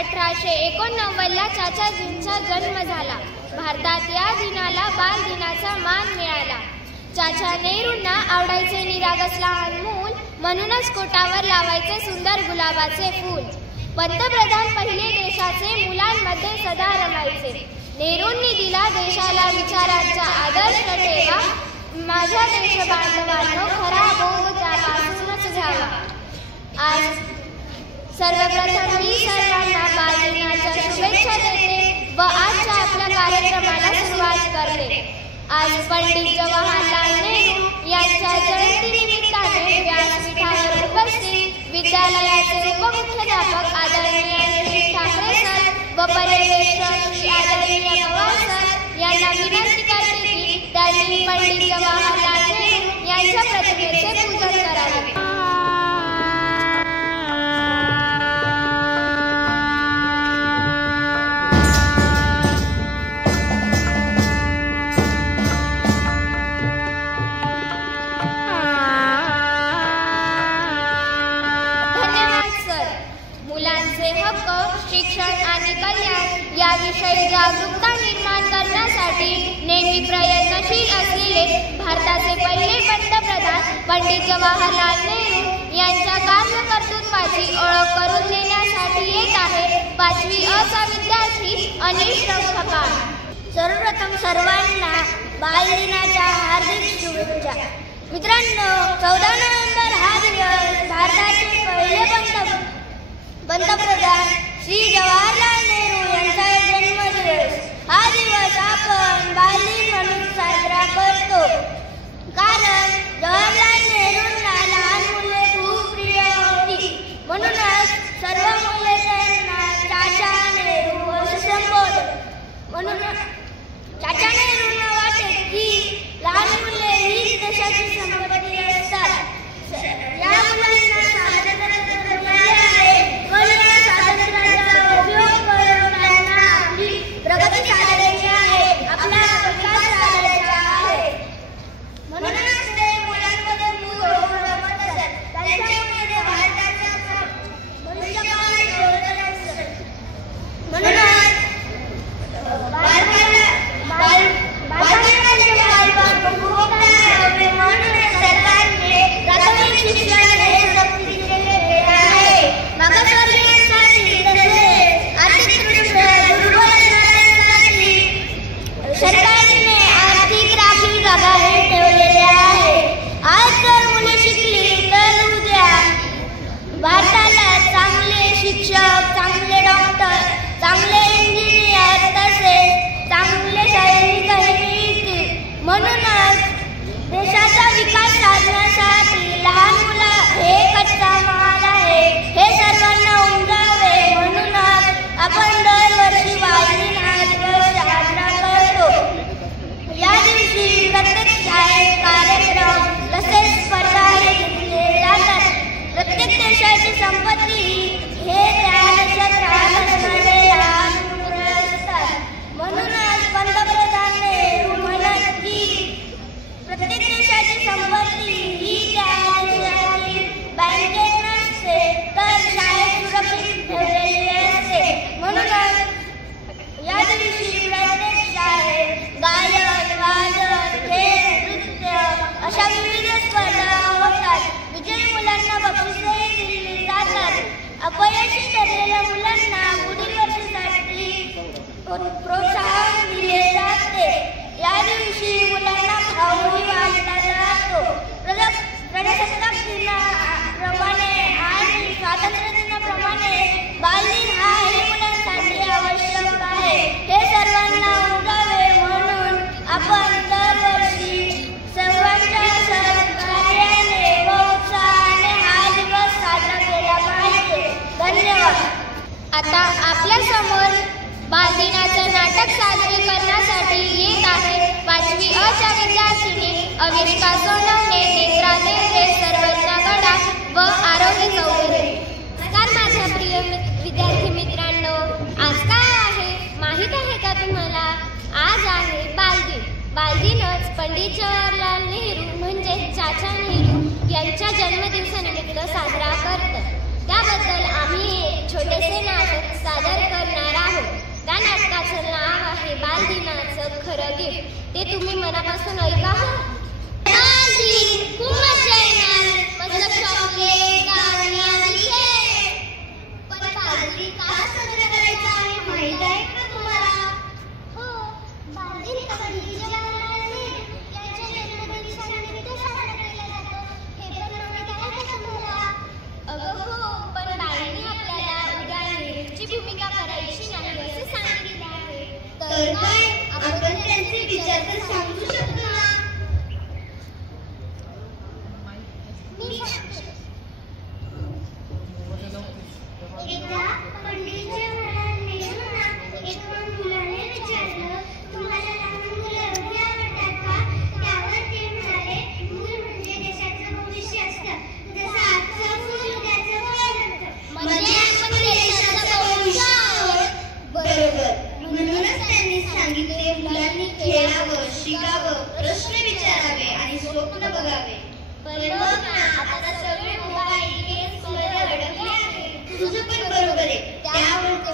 1889ला चाचाजींचा जन्म झाला. भारतात या दिनाला बाल दिनाचा मान मिळाला. चाचा नेहरूंना आवडायचे निरागस लहान मूल, म्हणूनच कोटावर लावायचे सुंदर गुलाबाचे फूल. पंतप्रधान पहिले देशाचे मुलांमध्ये सदा रमायचे. नेहरूंनी दिला देशाला विचारांचा आदर्श ठेवा. माझ्या देश बांधवांनो, खरा बोध त्यापासूनच घ्यावा. आज सर्वप्रथम मी सर्वांना बालदिनाच्या शुभेच्छा देते व आजच्या आपल्या कार्यक्रमाला सुरुवात करते. आज पंडित जवाहरलाल नेहरू यांच्या जयंतीनिमित्ताने व्यासपीठावर उपस्थित विद्यालयाचे उपमुख्याध्यापक आदरणीय श्री ठाकरे सर व पर्यवेक्षक श्री आदरणीय पवार सर यांना विनंती करते की त्यांनी पंडित जवाहरलाल नेहरू यांच्या प्रतिमेचे पूजन करावे. शिक्षण आणि कल्याण याविषयी जागरूकता निर्माण करण्यासाठी नेहमी प्रयत्नशील असलेले भारताचे पहिले पंतप्रधान पंडित जवाहरलाल नेहरू यांच्या कार्यकर्तृत्वाची ओळख करून देण्यासाठी येत आहे 5वी अ चा विद्यार्थी अनिश रंगपाळ. सर्वप्रथम सर्वांना बालदिनाच्या हार्दिक शुभेच्छा. मित्रांनो, 14 नोव्हेंबर हा दिवस भारताचे पहिले पंतप्रधान श्री जवाहरलाल नेहरू यांचा जन्मदिवस. हा दिवस आपण बालदिन म्हणून साजरा करतो, कारण जवाहरलाल नेहरूंना लहान मुले खूप प्रिय होती. म्हणूनच सर्व मुले त्यांना चाचा नेहरू असे संबोधत. म्हणून चाचा नेहरूंना वाटे की लहान मुले ही देशाची संपत्ती असतात. या मुलांना स्वातंत्र्य मिळाले आहे व या स्वातंत्र्याचा उपयोग करून त्यांना आपली प्रगती साधायची आहे, आपला विकास साधायचा आहे. म्हणूनच ते मुलांमध्ये मूळ रमत असतात. त्यांच्यामुळे भारताचा भविष्यकाळ घडवत असतात. म्हणूनच भारताला चांगले शिक्षक, चांगले डॉक्टर, चांगले इंजिनियर तसेच चांगले सैनिक मिळतील. म्हणूनच देशाचा विकास साधण्यासाठी लहान मुलं हे कच्चा माल आहे हे सर्वांना उमजावे. म्हणूनच आपण दरवर्षी बालदिन हा दिवस साजरा करतो. या दिवशी प्रत्येक शाळेत कार्यक्रम तसेच स्पर्धा घेतले जातात. प्रत्येक देशाची संपत्ती हे त्या देशात राहत असणारे लहान मुलं असतात. म्हणूनच पंतप्रधान नेहरू म्हणत की प्रत्येक देशाची संपत्ती ही त्या देशातील बँकेत नसते तर शाळेत सुरक्षित ठेवलेली असते. म्हणूनच या दिवशी प्रत्येक शाळेत गायन, वादन, खेळ, नृत्य अशा विविध स्पर्धा होतात. विजयी मुलांना बक्षिसेही दिली जातात. अपयशी ठरलेल्या मुलांना पुढील वर्षासाठी प्रोत्साहन दिले जाते. या दिवशी मुलांना खाऊही वाटला जातो. प्रजासत्ताक दिनाप्रमाणे आणि स्वातंत्र्य दिनाप्रमाणे बालदिन हाही मुलांसाठी आवश्यक आहे हे सर्वांना उमजावे. म्हणून आपण दरवर्षी सर्वांच्या सहकार्याने व उत्साहाने हा दिवस साजरा केला पाहिजे. धन्यवाद. आता आपल्या समोर बालदिनाचं नाटक सादरी करण्यासाठी येत आहे 5वी अ च्या विद्यार्थिनी अविष्का सोनवणे, नेत्रा देवरे, सर्वज्ञा गडा व आरोही चौधरी. नमस्कार माझ्या प्रिय विद्यार्थी मित्रांनो, आज काय आहे माहीत आहे का तुम्हाला? आज आहे बालदिन. बालदिनच पंडित जवाहरलाल नेहरू म्हणजे चाचा नेहरू यांच्या जन्मदिवसानिमित्त साजरा करतात. त्याबद्दल आम्ही एक छोटेसे नाटक सादर नाटकाचं नाव आहे बालदिनाचं खरं गिफ्ट. ते तुम्ही मनापासून ऐका. खूप मजा येणार. मस्त चॉकलेट, गाणी आणि खेळ. पण बालदिन का साजरा करायचा आहे माहित आहे का तुम्हाला? हो, बालदिन पंडित जवाहरलाल नेहरू यांच्या जन्मदिवसानिमित्त साजरा केला जातो. हे पण माहित आहे का तुम्हाला? अगं हो, पण बाळांनी आपल्याला उद्या नेहरूची भूमिका करायची नाही असे सांगितले आहे. तर काय आपण त्यांचे विचार तर समजू शकतो ना? एकदा पंडित जवाहरलाल नेहरूंना एका मुलाने विचारलं, तुम्हाला लहान मुलं एवढी आवडतात का? त्यावर ते म्हणाले, मूल म्हणजे देशाचं भविष्य असतं. जसं आजचं फूल उद्याचं फळ असतं. म्हणजे आपण देशाचं भविष्य आहोत. बरोबर. म्हणूनच त्यांनी सांगितले, मुलांनी खेळावं, शिकावं, प्रश्न विचारावे आणि स्वप्न बघावे. पण बघ ना, आता सगळे मोबाईल गेम्समध्ये अडकले आहेत. तुझं पण बरोबर आहे.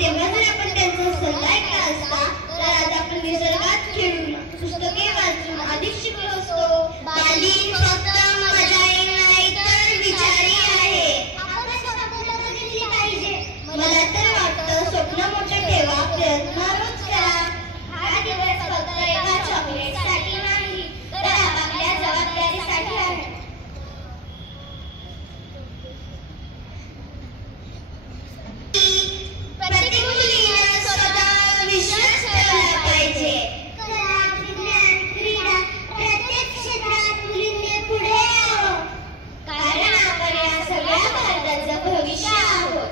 तेव्हा जर आपण त्यांचा सल्ला ऐकला असता तर आज आपण निसर्गात खेळून, पुस्तके वाचून अधिक शिकलो असतो. बालदिन फक्त मजा नाही तर विचारी आहे. आपण स्वप्न बघितली पाहिजे. मला तर वाटतं स्वप्न मोठं ठेवा, प्रयत्न रोज करा. हा दिवस फक्त एका चॉकलेटसाठी नाही तर आपल्या जबाबदारीसाठी आहे. प्रत्येक मुलीने स्वतः विश्वास ठेवला पाहिजे. कला, विज्ञान, क्रीडा प्रत्येक क्षेत्रात मुलींनी पुढे यावं. कारण आपण या सगळ्या भारताचं भविष्य आहोत.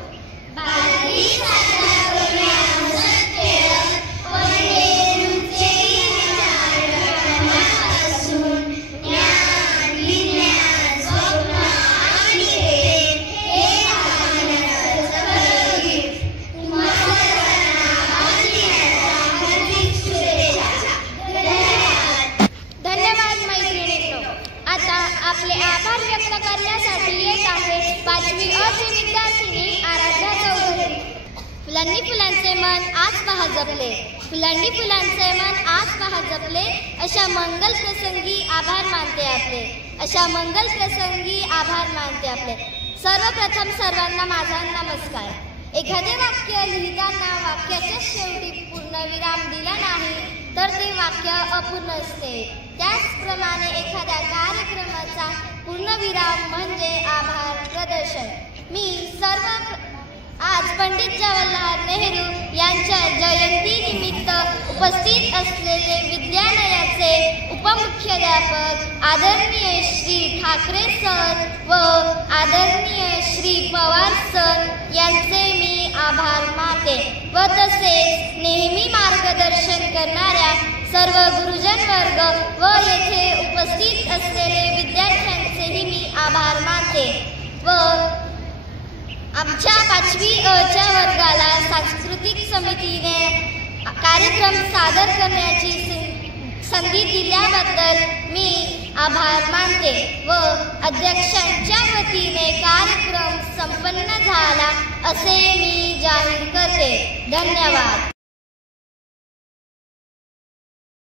बालदिन साजरा करूया हसत खेळत. नेहरूंचे विचार मनापासून ज्ञान, विज्ञान, स्वप्न आणि प्रेम हे आपल्याला सगळं गिफ्ट. तुम्हाला सर्वांना बालदिनाच्या हार्दिक शुभेच्छा. धन्यवाद. धन्यवाद मैत्रिणींनो. आता आपले आभार व्यक्त करण्यासाठी येत आहे 5वी अ ची विद्यार्थिनी आराध्या चौधरी. फुलांनी फुलांचे मन आज पहा जपले. फुलांनी फुलांचे मन आज पहा जपले. अशा मंगल प्रसंगी आभार मानते आपले. अशा मंगल प्रसंगी आभार मानते आपले. सर्वप्रथम सर्वांना माझा नमस्कार. एखादे वाक्य लिहिताना वाक्याच्या शेवटी पूर्णविराम दिला नाही तर ते वाक्य अपूर्ण असते. त्याचप्रमाणे एखाद्या कार्यक्रमाचा पूर्णविराम म्हणजे आभार प्रदर्शन. आज पंडित जवाहरलाल नेहरू यांच्या जयंतीनिमित्त उपस्थित असलेले विद्यालयाचे उपमुख्याध्यापक आदरणीय श्री ठाकरे सर व आदरणीय श्री पवार सर यांचे मी आभार मानते व तसेच नेहमी मार्गदर्शन करणाऱ्या सर्व गुरुजन वर्ग व येथे उपस्थित असलेले विद्यार्थ्यांचेही मी आभार मानते व आमच्या 5वी अ च्या वर्गाला सांस्कृतिक समितीने कार्यक्रम सादर करण्याची संधी दिल्याबद्दल मी आभार मानते व अध्यक्षांच्या वतीने कार्यक्रम संपन्न झाला असे मी जाहीर करते. धन्यवाद.